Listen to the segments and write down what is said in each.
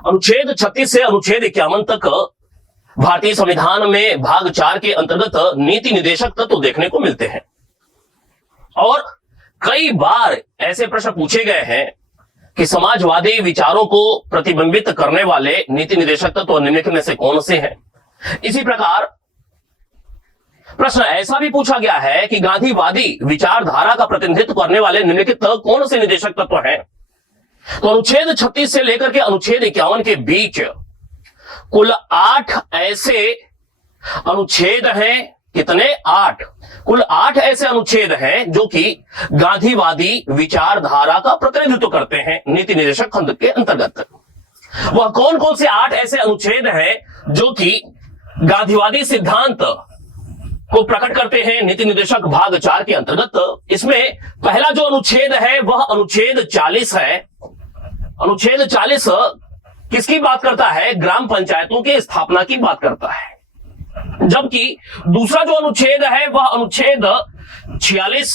अनुच्छेद 36 से अनुच्छेद 51 तक भारतीय संविधान में भाग 4 के अंतर्गत नीति निर्देशक तत्व देखने को मिलते हैं और कई बार ऐसे प्रश्न पूछे गए हैं कि समाजवादी विचारों को प्रतिबिंबित करने वाले नीति निर्देशक तत्व निम्नलिखित में से कौन से हैं। इसी प्रकार प्रश्न ऐसा भी पूछा गया है कि गांधीवादी विचारधारा का प्रतिनिधित्व करने वाले निम्नलिखित कौन से निर्देशक तत्व हैं। तो अनुच्छेद 36 से लेकर के अनुच्छेद 51 के बीच कुल 8 ऐसे अनुच्छेद हैं। कितने? 8। कुल 8 ऐसे अनुच्छेद हैं जो कि गांधीवादी विचारधारा का प्रतिनिधित्व करते हैं नीति निर्देशक खंड के अंतर्गत। वह कौन कौन से 8 ऐसे अनुच्छेद हैं जो कि गांधीवादी सिद्धांत को प्रकट करते हैं नीति निर्देशक भाग 4 के अंतर्गत। इसमें पहला जो अनुच्छेद है वह अनुच्छेद 40 है। अनुच्छेद 40 किसकी बात करता है? ग्राम पंचायतों की स्थापना की बात करता है। जबकि दूसरा जो अनुच्छेद है वह अनुच्छेद 46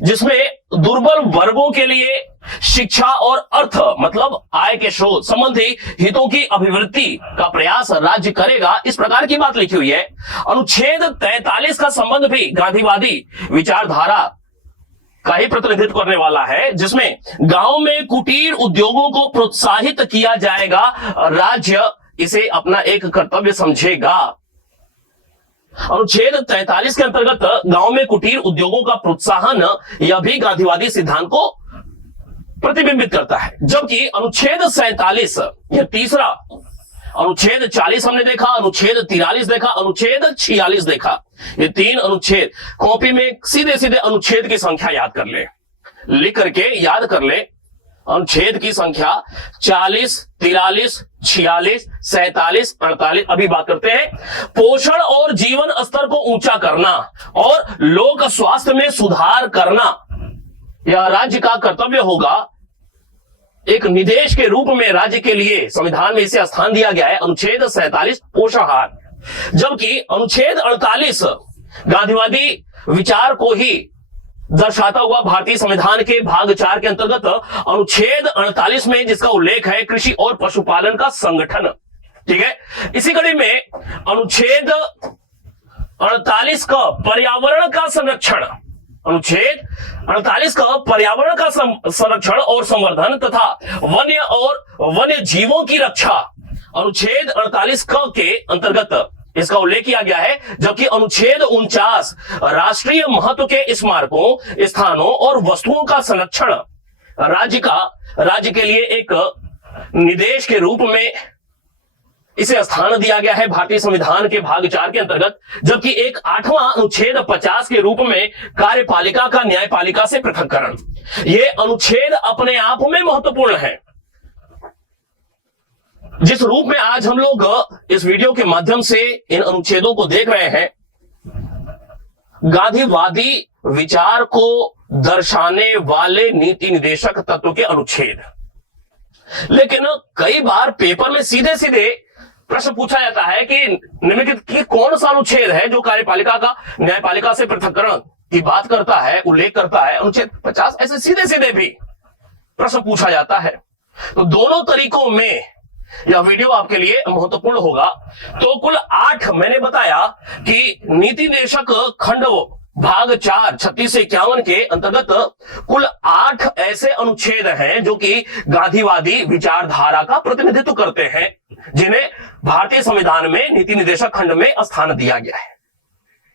जिसमें दुर्बल वर्गों के लिए शिक्षा और अर्थ मतलब आय के स्रोत संबंधी हितों की अभिवृद्धि का प्रयास राज्य करेगा, इस प्रकार की बात लिखी हुई है। अनुच्छेद 43 का संबंध भी गांधीवादी विचारधारा का ही प्रतिनिधित्व करने वाला है, जिसमें गांव में कुटीर उद्योगों को प्रोत्साहित किया जाएगा, राज्य इसे अपना एक कर्तव्य समझेगा। अनुच्छेद 43 के अंतर्गत गांव में कुटीर उद्योगों का प्रोत्साहन यह भी गांधीवादी सिद्धांत को प्रतिबिंबित करता है। जबकि अनुच्छेद 47 यह तीसरा, अनुच्छेद 40 हमने देखा, अनुच्छेद 43 देखा, अनुच्छेद 46 देखा। ये 3 अनुच्छेद कॉपी में सीधे सीधे अनुच्छेद की संख्या याद कर ले, लिख करके याद कर ले। अनुच्छेद की संख्या 40, 43, 46, 47, 48। अभी बात करते हैं पोषण और जीवन स्तर को ऊंचा करना और लोक स्वास्थ्य में सुधार करना यह राज्य का कर्तव्य होगा। एक निर्देश के रूप में राज्य के लिए संविधान में इसे स्थान दिया गया है। अनुच्छेद 47 पोषाहार, जबकि अनुच्छेद 48 गांधीवादी विचार को ही दर्शाता हुआ भारतीय संविधान के भाग 4 के अंतर्गत अनुच्छेद 48 में जिसका उल्लेख है कृषि और पशुपालन का संगठन। ठीक है, इसी कड़ी में अनुच्छेद 48 का पर्यावरण का संरक्षण, अनुच्छेद 48 का पर्यावरण का संरक्षण और संवर्धन तथा वन्य और वन्य जीवों की रक्षा अनुच्छेद 48 के अंतर्गत इसका उल्लेख किया गया है। जबकि अनुच्छेद 49 राष्ट्रीय महत्व के स्मारकों, स्थानों और वस्तुओं का संरक्षण राज्य के लिए एक निर्देश के रूप में इसे स्थान दिया गया है भारतीय संविधान के भाग 4 के अंतर्गत। जबकि एक 8वां अनुच्छेद 50 के रूप में कार्यपालिका का न्यायपालिका से पृथक्करण, ये अनुच्छेद अपने आप में महत्वपूर्ण है। जिस रूप में आज हम लोग इस वीडियो के माध्यम से इन अनुच्छेदों को देख रहे हैं, गांधीवादी विचार को दर्शाने वाले नीति निर्देशक तत्व के अनुच्छेद। लेकिन कई बार पेपर में सीधे सीधे प्रश्न पूछा जाता है कि निम्नलिखित की कौन सा अनुच्छेद है जो कार्यपालिका का न्यायपालिका से पृथक्करण की बात करता है, उल्लेख करता है। अनुच्छेद 50 ऐसे सीधे सीधे भी प्रश्न पूछा जाता है। तो दोनों तरीकों में यह वीडियो आपके लिए महत्वपूर्ण होगा। तो कुल 8 मैंने बताया कि नीति निर्देशक खंड भाग 4 36 से 51 के अंतर्गत कुल 8 ऐसे अनुच्छेद हैं जो कि गांधीवादी विचारधारा का प्रतिनिधित्व करते हैं, जिन्हें भारतीय संविधान में नीति निर्देशक खंड में स्थान दिया गया है।